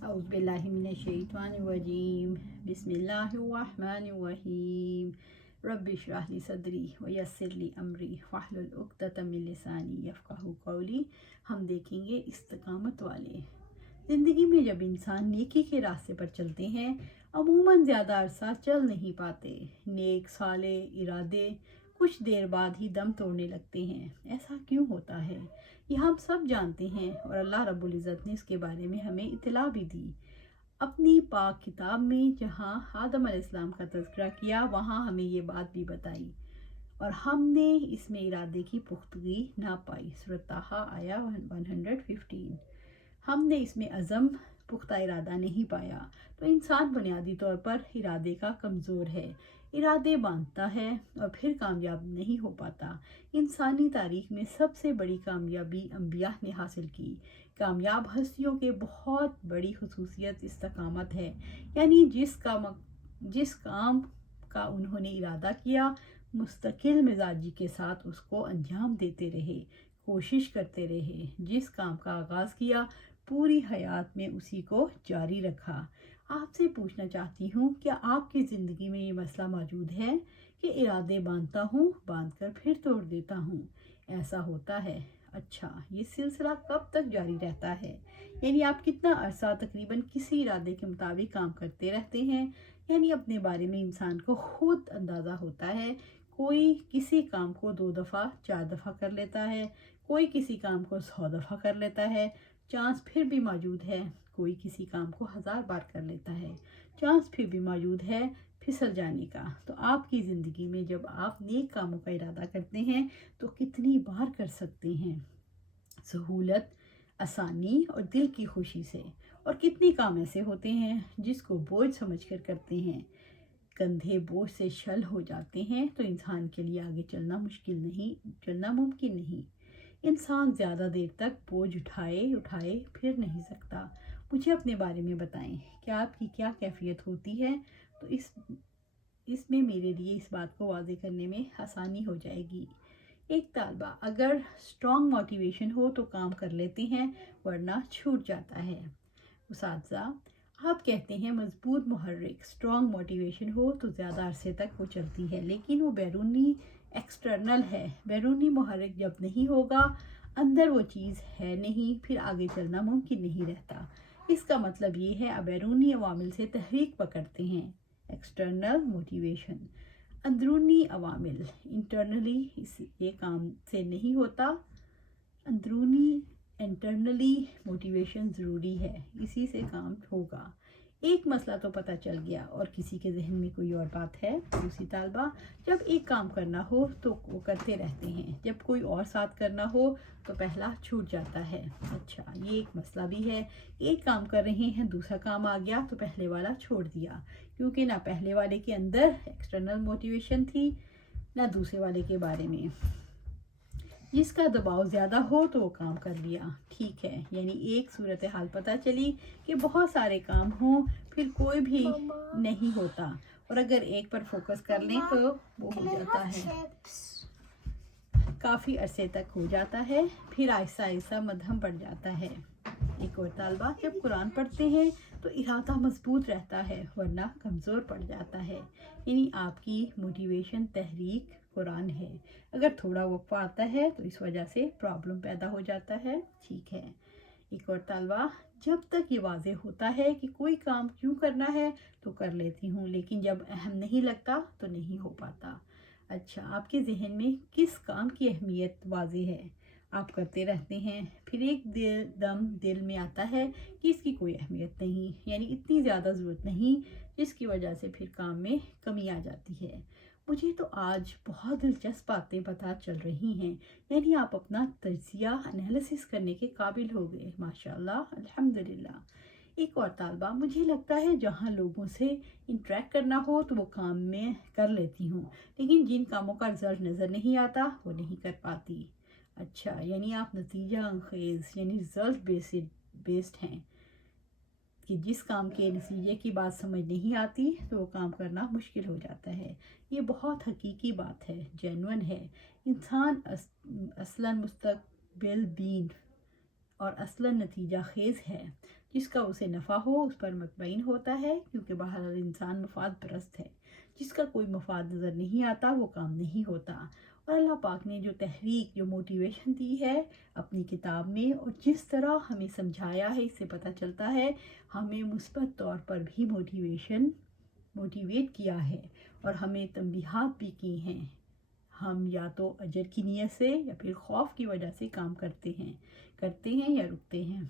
اعوذ باللہ من الشیطان الرجیم بسم اللہ الرحمن الرحیم رب اشرح لی صدری ویسر لی امری واحلل عقدۃ من لسانی یفقہوا قولی۔ ہم دیکھیں گے استقامت والے۔ زندگی میں جب انسان نیکی کے راستے پر چلتے ہیں عموماً زیادہ عرصہ چل نہیں پاتے۔ نیک صالح ارادے کچھ دیر بعد ہی دم توڑنے لگتے ہیں۔ ایسا کیوں ہوتا ہے؟ یہ ہم سب جانتے ہیں اور اللہ رب العزت نے اس کے بارے میں ہمیں اطلاع بھی دی اپنی پاک کتاب میں۔ جہاں آدم علیہ السلام کا تذکرہ کیا وہاں ہمیں یہ بات بھی بتائی اور ہم نے اس میں ارادے کی پختگی نہ پائی۔ سورۃ طٰہٰ آیا 115۔ ہم نے اس میں عزم پختہ ارادہ نہیں پایا، تو انسان بنیادی طور پر ارادے کا کمزور ہے۔ ارادے باندھتا ہے اور پھر کامیاب نہیں ہو پاتا۔ انسانی تاریخ میں سب سے بڑی کامیابی انبیاء نے حاصل کی۔ کامیاب ہستیوں کے بہت بڑی خصوصیت استقامت ہے، یعنی جس کام کا انہوں نے ارادہ کیا مستقل مزاجی کے ساتھ اس کو انجام دیتے رہے، کوشش کرتے رہے۔ جس کام کا آغاز کیا پوری حیات میں اسی کو جاری رکھا۔ آپ سے پوچھنا چاہتی ہوں، کیا آپ کی زندگی میں یہ مسئلہ موجود ہے کہ ارادے باندھتا ہوں، باندھ کر پھر توڑ دیتا ہوں؟ ایسا ہوتا ہے؟ اچھا، یہ سلسلہ کب تک جاری رہتا ہے؟ یعنی آپ کتنا عرصہ تقریباً کسی ارادے کے مطابق کام کرتے رہتے ہیں؟ یعنی اپنے بارے میں انسان کو خود اندازہ ہوتا ہے۔ کوئی کسی کام کو 2 دفعہ 4 دفعہ کر لیتا ہے، کوئی کسی کام کو 100 دفعہ کر لیتا ہے، چانس پھر بھی موجود ہے۔ کوئی کسی کام کو 1000 بار کر لیتا ہے، چانس پھر بھی موجود ہے پھسل جانے کا۔ تو آپ کی زندگی میں جب آپ نیک کاموں کا ارادہ کرتے ہیں تو کتنی بار کر سکتے ہیں سہولت، آسانی اور دل کی خوشی سے؟ اور کتنے کام ایسے ہوتے ہیں جس کو بوجھ سمجھ کر کرتے ہیں؟ کندھے بوجھ سے شل ہو جاتے ہیں تو انسان کے لیے آگے چلنا ممکن نہیں۔ انسان زیادہ دیر تک بوجھ اٹھائے پھر نہیں سکتا۔ مجھے اپنے بارے میں بتائیں کہ آپ کی کیا کیفیت ہوتی ہے، تو اس میں میرے لیے اس بات کو واضح کرنے میں آسانی ہو جائے گی۔ ایک طالبہ اگر اسٹرانگ موٹیویشن ہو تو کام کر لیتے ہیں، ورنہ چھوٹ جاتا ہے۔ اساتذہ، آپ کہتے ہیں مضبوط محرک اسٹرانگ موٹیویشن ہو تو زیادہ عرصے تک وہ چلتی ہے، لیکن وہ بیرونی ایکسٹرنل ہے۔ بیرونی محرک جب نہیں ہوگا، اندر وہ چیز ہے نہیں، پھر آگے چلنا ممکن نہیں رہتا۔ اس کا مطلب یہ ہے بیرونی عوامل سے تحریک پکڑتے ہیں، ایکسٹرنل موٹیویشن۔ اندرونی عوامل، انٹرنلی یہ کام سے نہیں ہوتا۔ اندرونی انٹرنلی موٹیویشن ضروری ہے، اسی سے کام ہوگا۔ ایک مسئلہ تو پتہ چل گیا، اور کسی کے ذہن میں کوئی اور بات ہے؟ دوسری طالبہ، جب ایک کام کرنا ہو تو وہ کرتے رہتے ہیں، جب کوئی اور ساتھ کرنا ہو تو پہلا چھوٹ جاتا ہے۔ اچھا، یہ ایک مسئلہ بھی ہے۔ ایک کام کر رہے ہیں، دوسرا کام آ گیا تو پہلے والا چھوڑ دیا، کیونکہ نہ پہلے والے کے اندر ایکسٹرنل موٹیویشن تھی نہ دوسرے والے کے بارے میں۔ جس کا دباؤ زیادہ ہو تو وہ کام کر لیا، ٹھیک ہے۔ یعنی ایک صورتحال پتہ چلی کہ بہت سارے کام ہوں پھر کوئی بھی نہیں ہوتا، اور اگر ایک پر فوکس کر لیں تو وہ ہو جاتا ہے، کافی عرصے تک ہو جاتا ہے، پھر آہستہ آہستہ مدھم پڑ جاتا ہے۔ ایک اور طالبہ، جب قرآن پڑھتے ہیں تو ارادہ مضبوط رہتا ہے، ورنہ کمزور پڑ جاتا ہے۔ یعنی آپ کی موٹیویشن تحریک قرآن ہے۔ اگر تھوڑا وقفہ آتا ہے تو اس وجہ سے پرابلم پیدا ہو جاتا ہے، ٹھیک ہے۔ ایک اور طالبہ، جب تک یہ واضح ہوتا ہے کہ کوئی کام کیوں کرنا ہے تو کر لیتی ہوں، لیکن جب اہم نہیں لگتا تو نہیں ہو پاتا۔ اچھا، آپ کے ذہن میں کس کام کی اہمیت واضح ہے؟ آپ کرتے رہتے ہیں، پھر ایک دم دل میں آتا ہے کہ اس کی کوئی اہمیت نہیں، یعنی اتنی زیادہ ضرورت نہیں، جس کی وجہ سے پھر کام میں کمی آ جاتی ہے۔ مجھے تو آج بہت دلچسپ باتیں پتہ چل رہی ہیں، یعنی آپ اپنا تجزیہ انالیسس کرنے کے قابل ہو گئے، ماشاءاللہ، الحمدللہ۔ ایک اور طالبہ، مجھے لگتا ہے جہاں لوگوں سے انٹریکٹ کرنا ہو تو وہ کام میں کر لیتی ہوں، لیکن جن کاموں کا رزلٹ نظر نہیں آتا وہ نہیں کر پاتی۔ اچھا، یعنی آپ نتیجہ خیز یعنی رزلٹ بیسڈ ہیں، کہ جس کام کے نتیجے کی بات سمجھ نہیں آتی تو وہ کام کرنا مشکل ہو جاتا ہے۔ یہ بہت حقیقی بات ہے، جینون ہے۔ انسان اصلاً مستقبل بین اور اصلاً نتیجہ خیز ہے۔ جس کا اسے نفع ہو اس پر مطمئن ہوتا ہے، کیونکہ بہرحال انسان مفاد پرست ہے۔ جس کا کوئی مفاد نظر نہیں آتا وہ کام نہیں ہوتا۔ اور اللہ پاک نے جو تحریک، جو موٹیویشن دی ہے اپنی کتاب میں، اور جس طرح ہمیں سمجھایا ہے، اس سے پتہ چلتا ہے ہمیں مثبت طور پر بھی موٹیویٹ کیا ہے، اور ہمیں تنبیہات بھی کی ہیں۔ ہم یا تو اجر کی نیت سے یا پھر خوف کی وجہ سے کام کرتے ہیں یا رکتے ہیں،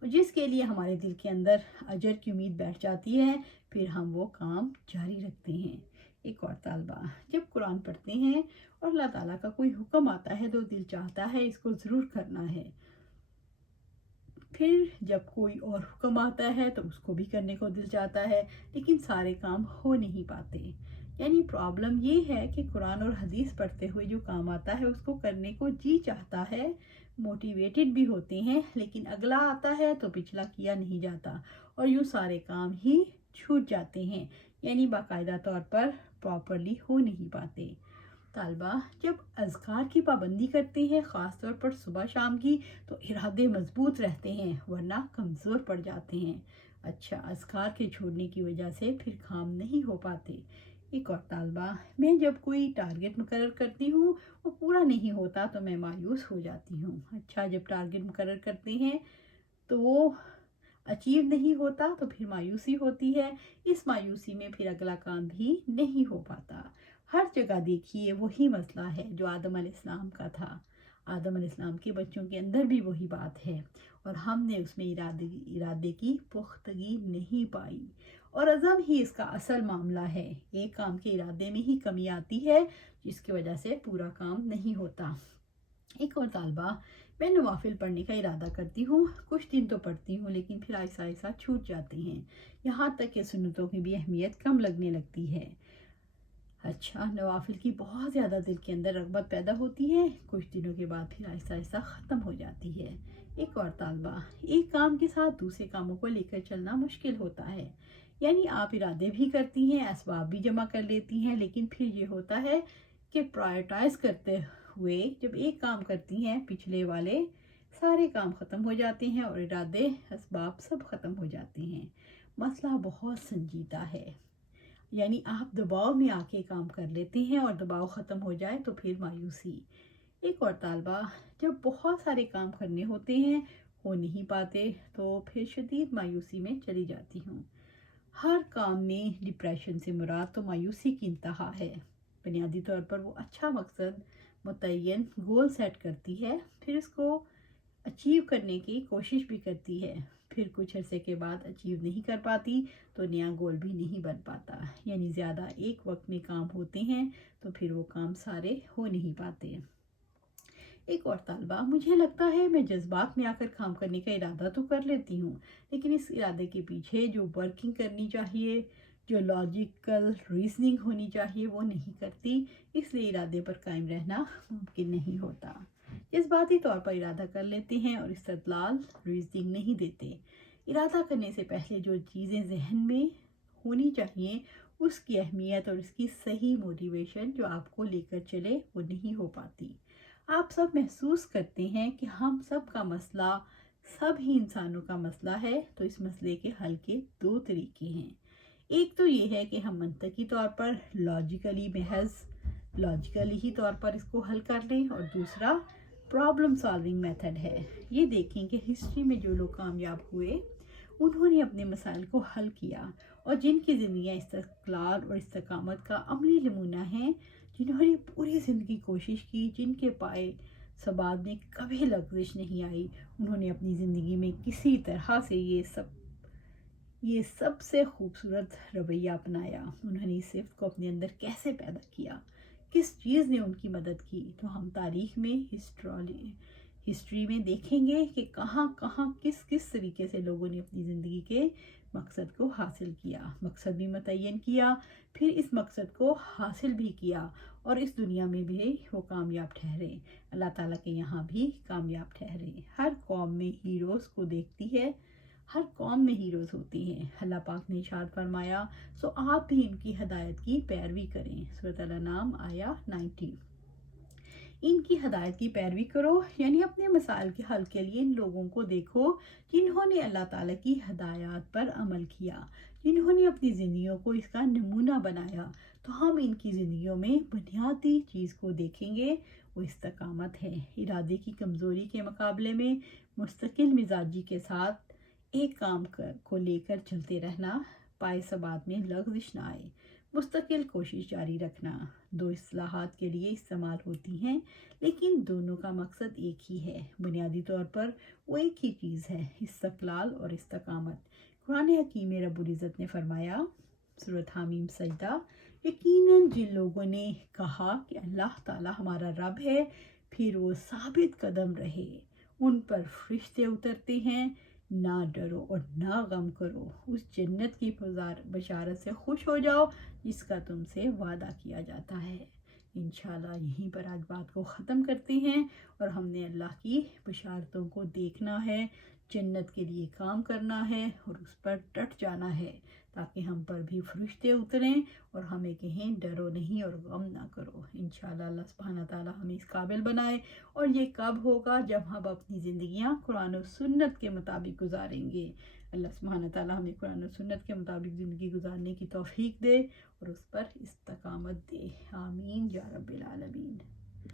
اور جس کے لیے ہمارے دل کے اندر اجر کی امید بیٹھ جاتی ہے پھر ہم وہ کام جاری رکھتے ہیں۔ ایک اور طالبہ، جب قرآن پڑھتے ہیں اور اللہ تعالیٰ کا کوئی حکم آتا ہے تو دل چاہتا ہے اس کو ضرور کرنا ہے، پھر جب کوئی اور حکم آتا ہے تو اس کو بھی کرنے کو دل چاہتا ہے، لیکن سارے کام ہو نہیں پاتے۔ یعنی پرابلم یہ ہے کہ قرآن اور حدیث پڑھتے ہوئے جو کام آتا ہے اس کو کرنے کو جی چاہتا ہے، موٹیویٹڈ بھی ہوتے ہیں، لیکن اگلا آتا ہے تو پچھلا کیا نہیں جاتا، اور یوں سارے کام ہی چھوٹ جاتے ہیں، یعنی باقاعدہ طور پر پراپرلی ہو نہیں پاتے۔ طالبہ، جب اذکار کی پابندی کرتے ہیں، خاص طور پر صبح شام کی، تو ارادے مضبوط رہتے ہیں، ورنہ کمزور پڑ جاتے ہیں۔ اچھا، اذکار کے چھوڑنے کی وجہ سے پھر کام نہیں ہو پاتے۔ ایک اور طالبہ، میں جب کوئی ٹارگٹ مقرر کرتی ہوں وہ پورا نہیں ہوتا تو میں مایوس ہو جاتی ہوں۔ اچھا، جب ٹارگٹ مقرر کرتے ہیں تو وہ اچیو نہیں ہوتا تو پھر مایوسی ہوتی ہے، اس مایوسی میں پھر اگلا کام بھی نہیں ہو پاتا۔ ہر جگہ دیکھیے وہی مسئلہ ہے جو آدم علیہ السلام کا تھا، آدم علیہ السلام کے بچوں کے اندر بھی وہی بات ہے، اور ہم نے اس میں ارادے کی پختگی نہیں پائی، اور عزم ہی اس کا اصل معاملہ ہے۔ ایک کام کے ارادے میں ہی کمی آتی ہے جس کی وجہ سے پورا کام نہیں ہوتا۔ ایک اور طالبہ، میں نوافل پڑھنے کا ارادہ کرتی ہوں، کچھ دن تو پڑھتی ہوں لیکن پھر آہستہ آہستہ چھوٹ جاتی ہیں، یہاں تک کہ سنتوں کی بھی اہمیت کم لگنے لگتی ہے۔ اچھا، نوافل کی بہت زیادہ دل کے اندر رغبت پیدا ہوتی ہے، کچھ دنوں کے بعد پھر آہستہ آہستہ ختم ہو جاتی ہے۔ ایک اور طالبہ، ایک کام کے ساتھ دوسرے کاموں کو لے کر چلنا مشکل ہوتا ہے، یعنی آپ ارادے بھی کرتی ہیں، اسباب بھی جمع کر لیتی ہیں، لیکن پھر یہ ہوتا ہے کہ پرائرٹائز کرتے ہوئے جب ایک کام کرتی ہیں پچھلے والے سارے کام ختم ہو جاتے ہیں اور ارادے، اسباب سب ختم ہو جاتے ہیں۔ مسئلہ بہت سنجیدہ ہے، یعنی آپ دباؤ میں آ کے کام کر لیتے ہیں اور دباؤ ختم ہو جائے تو پھر مایوسی۔ ایک اور طالبہ، جب بہت سارے کام کرنے ہوتے ہیں، ہو نہیں پاتے تو پھر شدید مایوسی میں چلی جاتی ہوں۔ ہر کام میں ڈپریشن سے مراد تو مایوسی کی انتہا ہے۔ بنیادی طور پر وہ اچھا مقصد متعین گول سیٹ کرتی ہے، پھر اس کو اچیو کرنے کی کوشش بھی کرتی ہے، پھر کچھ عرصے کے بعد اچیو نہیں کر پاتی تو نیا گول بھی نہیں بن پاتا، یعنی زیادہ ایک وقت میں کام ہوتے ہیں تو پھر وہ کام سارے ہو نہیں پاتے۔ ایک اور طالبہ، مجھے لگتا ہے میں جذبات میں آ کر کام کرنے کا ارادہ تو کر لیتی ہوں، لیکن اس ارادے کے پیچھے جو ورکنگ کرنی چاہیے، جو لاجیکل ریزننگ ہونی چاہیے وہ نہیں کرتی، اس لیے ارادے پر قائم رہنا ممکن نہیں ہوتا۔ جذباتی طور پر ارادہ کر لیتے ہیں اور استدلال ریزننگ نہیں دیتے۔ ارادہ کرنے سے پہلے جو چیزیں ذہن میں ہونی چاہیے، اس کی اہمیت اور اس کی صحیح موٹیویشن جو آپ کو لے کر چلے وہ نہیں ہو پاتی۔ آپ سب محسوس کرتے ہیں کہ ہم سب کا مسئلہ سب ہی انسانوں کا مسئلہ ہے، تو اس مسئلے کے حل کے دو طریقے ہیں۔ ایک تو یہ ہے کہ ہم منطقی طور پر لاجیکلی ہی طور پر اس کو حل کر لیں، اور دوسرا پرابلم سالونگ میتھڈ ہے۔ یہ دیکھیں کہ ہسٹری میں جو لوگ کامیاب ہوئے انہوں نے اپنے مسائل کو حل کیا، اور جن کی زندگیاں استقلال اور استقامت کا عملی نمونہ ہیں، جنہوں نے پوری زندگی کوشش کی، جن کے پائے ثبات میں کبھی لغزش نہیں آئی، انہوں نے اپنی زندگی میں کسی طرح سے یہ سب سے خوبصورت رویہ اپنایا۔ انہوں نے اس صفت کو اپنے اندر کیسے پیدا کیا، کس چیز نے ان کی مدد کی، تو ہم تاریخ میں ہسٹری میں دیکھیں گے کہ کہاں کہاں کس طریقے سے لوگوں نے اپنی زندگی کے مقصد کو حاصل کیا، مقصد بھی متعین کیا، پھر اس مقصد کو حاصل بھی کیا، اور اس دنیا میں بھی وہ کامیاب ٹھہرے، اللہ تعالیٰ کے یہاں بھی کامیاب ٹھہرے۔ ہر قوم میں ہیروز کو دیکھتی ہے، ہر قوم میں ہیروز ہوتی ہیں۔ اللہ پاک نے ارشاد فرمایا، سو آپ بھی ان کی ہدایت کی پیروی کریں، سورۃ الانعام آیا 90۔ ان کی ہدایت کی پیروی کرو، یعنی اپنے مسائل کے حل کے لیے ان لوگوں کو دیکھو جنہوں نے اللہ تعالیٰ کی ہدایات پر عمل کیا، جنہوں نے اپنی زندگیوں کو اس کا نمونہ بنایا۔ تو ہم ان کی زندگیوں میں بنیادی چیز کو دیکھیں گے، وہ استقامت ہے، ارادے کی کمزوری کے مقابلے میں مستقل مزاجی کے ساتھ ایک کام کو لے کر چلتے رہنا، پائے ثبات میں لغزش نہ آئے، مستقل کوشش جاری رکھنا۔ دو اصطلاحات کے لیے استعمال ہوتی ہیں لیکن دونوں کا مقصد ایک ہی ہے، بنیادی طور پر وہ ایک ہی چیز ہے، استقلال اور استقامت۔ قرآن حکیم میں رب العزت نے فرمایا، سورۃ حامیم سجدہ، یقیناً جن لوگوں نے کہا کہ اللہ تعالیٰ ہمارا رب ہے، پھر وہ ثابت قدم رہے، ان پر فرشتے اترتے ہیں، نہ ڈرو اور نہ غم کرو، اس جنت کی بشارت سے خوش ہو جاؤ جس کا تم سے وعدہ کیا جاتا ہے۔ انشاءاللہ یہیں پر آج بات کو ختم کرتے ہیں، اور ہم نے اللہ کی بشارتوں کو دیکھنا ہے، جنت کے لیے کام کرنا ہے اور اس پر ڈٹ جانا ہے، تاکہ ہم پر بھی فرشتے اتریں اور ہمیں کہیں ڈرو نہیں اور غم نہ کرو۔ انشاءاللہ اللہ سبحانہ تعالیٰ ہمیں اس قابل بنائے، اور یہ کب ہوگا؟ جب ہم اپنی زندگیاں قرآن و سنت کے مطابق گزاریں گے۔ اللہ سبحانہ تعالیٰ ہمیں قرآن و سنت کے مطابق زندگی گزارنے کی توفیق دے اور اس پر استقامت دے، آمین یا رب العالمین۔